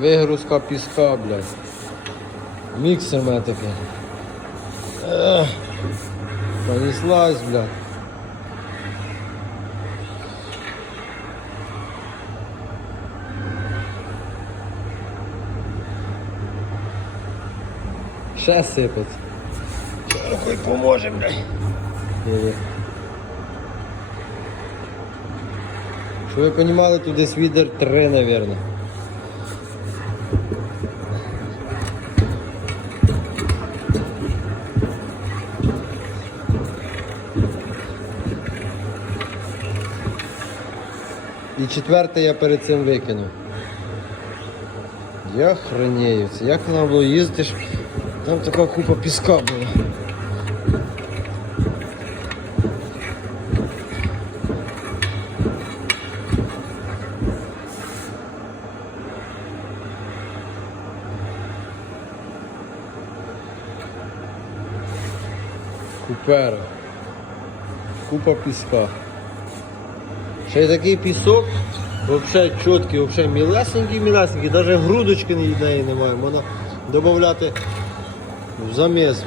Вигрузка піска, блядь. Міксер мене такий. Ех. Понеслась, блядь. Ще сипеться. Ще рукою поможе, блядь. Є-є. Щоб ви розуміли, тут десь відер 3, мабуть. І четверте я перед цим викинув. Я хранею. Це як нам було їздити? Там така купа піска була. Купера. Купа піска. Ще й такий пісок, взагалі чіткий, взагалі мілесенький, мілесенький, навіть грудочки неї немає, можна додати в заміс